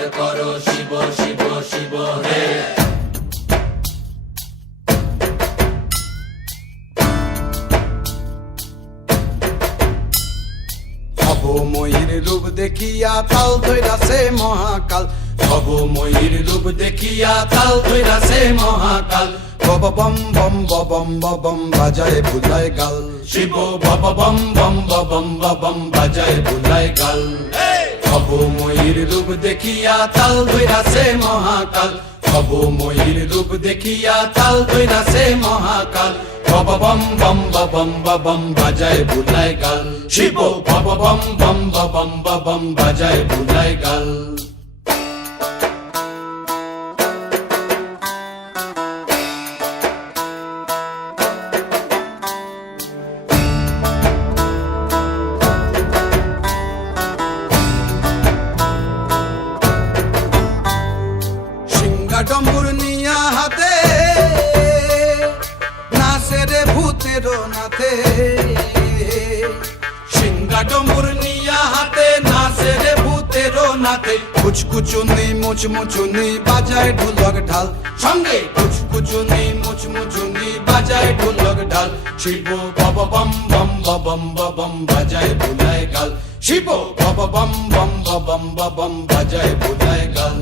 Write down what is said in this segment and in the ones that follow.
উদ্ধার করো শিব শিব শিব হে। ভবময়ীর রূপ দেখিয়া তাল ধৈরাছে মহাকাল, ভবময়ীর রূপ দেখিয়া তাল ধৈরাছে মহাকাল। বব বম বম বম বম বাজায় বুলায় গাল, শিব বব বম বম বম বম বাজায় বুলায় গাল। ভবময়ীর রূপ দেখিয়া তাল ধৈরাছে মহাকাল, ভবময়ীর রূপ দেখিয়া তাল ধৈরাছে মহাকাল। বব বম বম বম বম বাজায় বুলায় গাল, শিব বব বম বম বম বাজায় বুলায় গাল। ডম্বুর নিয়া হাতে নাচে রে ভূতের নাথে, সিংহা ডম্বুর নিয়া হাতে নাচে রে ভূতের নাথে। কুচকুচুনি মুচমুচুনি বাজায় ঢোলক ঢাল, সঙ্গে কুচকুচুনি মুচমুচুনি বাজায় ঢোলক ঢাল। শিব বব বম বম বম বাজায় বুলায় গাল, শিব বব বম বম বম বাজায় বুলায় গাল।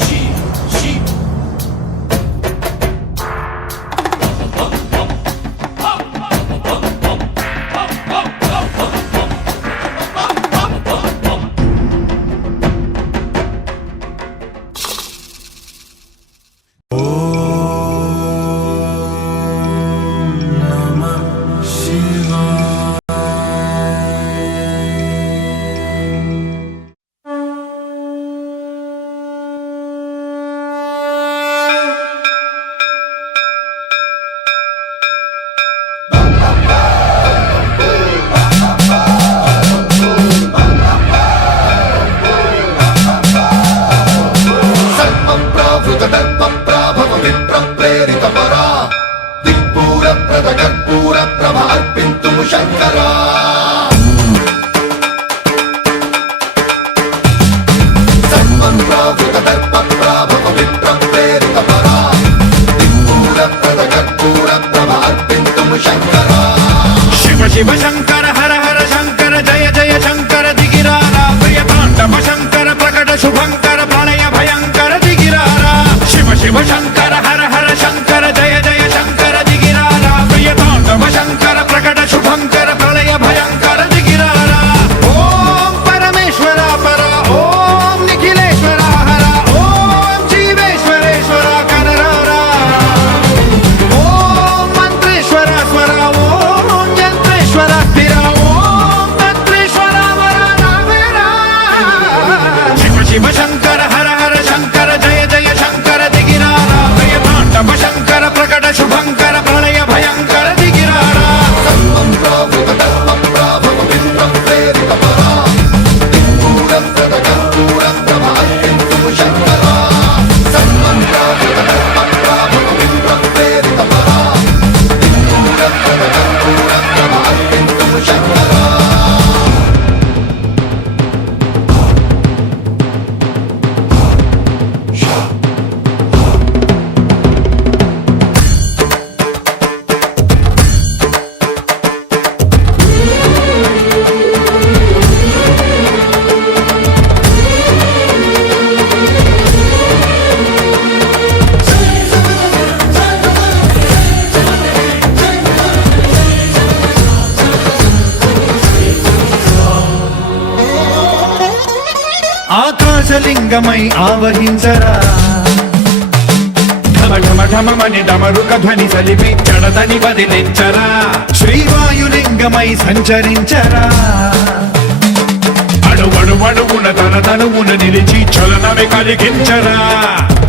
শিব শিব కర్పూర ప్రభ అర్పింతుము శంకరా. సర్వం ప్రావృత దర్ప ప్రాభవ విప్ర ప్రేరిత పరా, దిక్పూర ప్రద కర్పూర ప్రభ అర్పింతుము శంకరా. శివ శివ శంకర హర హర శంకర జయ జయ శంకర దిగిరారా, ప్రియ తాండవ శంకర ప్రకట శుభంకర ప్రళయ భయంకర దిగిరారా. శివ శివ శంకర హర హర శంకర జయ జయ శంకర దిగిరారా, ప్రియ తాండవ శంకర ప్రకట శుభంకర ప్రళయ భయంకర దిగిరారా. ఓం పరమేశ్వర పర, ఓం నిఖిలేశ్వర హర, ఓం జీవేశ్వరేశ్వర కనరారా. ఓం మంత్రేశ్వర స్వర, ఓం యంత్రేశ్వర స్థిర, ఓం తంత్రేశ్వర వర రావేరా. శివ శివ శంకర హర హర శంకర జయ జయ శంకర దిగిరారా, ప్రియ తాండవ శంకర ప్రకట శుభంకర ప్రళయ భయంకర దిగిరారా. సర్వం ప్రావృత దర్ప ప్రాభవ విప్ర ప్రేరిత పరా, దిక్పూర ప్రద కర్పూర ప్రభ అర్పింతుము శంకరా. సర్వం ప్రావృత దర్ప ప్రాభవ విప్ర ప్రేరిత పరా, దిక్పూర ప్రద కర్పూర ప్రభ అర్పింతుము శంకరా. ఆకాశలింగమై ఆవహించరా, ఢమ ఢమ ఢమమని డమరుక ధ్వని సలిపి జడదని వదిలించరా. శ్రీవాయులింగమై సంచరించరా, అడువడువడువున తన తనువున నిలిచి చలనమే కలిగించరా.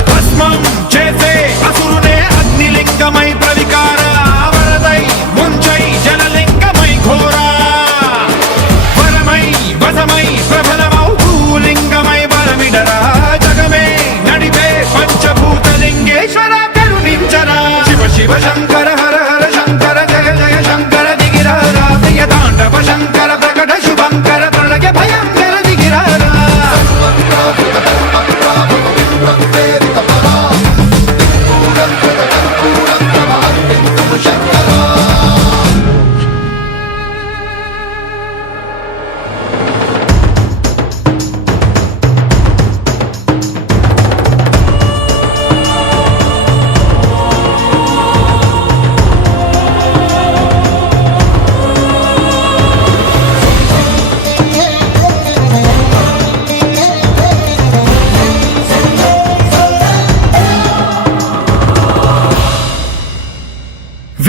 భస్మం చేసే అసురునే అగ్నిలింగమై ప్రవికార, వరదై ముంచై జలలింగమై ఘోరా. వరమై వసమై ప్రబలమౌ భూలింగమై బలమిడరా, జగమే నడిపే పంచభూతలింగేశ్వర కరుణించరా. శివ శివ శంకర హర హర శంకర జయ జయ శంకర దిగిరారా, ప్రియ తాండవ శంకర ప్రకట శుభంకర ప్రళయ భయంకర దిగిరారా. సర్వం ప్రావృత దర్ప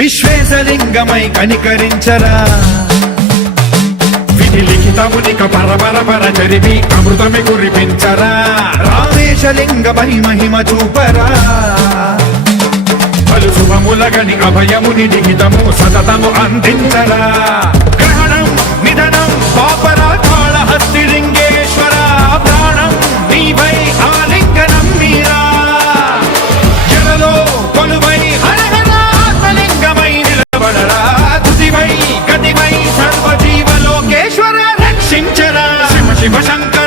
విశ్వేశలింగమై కనికరించరా విధి లిఖితమునిక పర చరివి అమృతమి కురిపించరా రామేశలింగమై మహిమ చూపరా పలు శుభములగని అభయముని లిఖితము సతతము అందించరా గ్రహణం నిధనం పాపరా కాళహస్తి లింగేశ్వర ప్రాణం నీవై ఆలింగనం మీరా జలలో కొలువై హరహరాత్మలింగమై నిలబడరా తుదివై గతివై సర్వజీవలోకేశ్వర రక్షించరా శివ శివ శంకర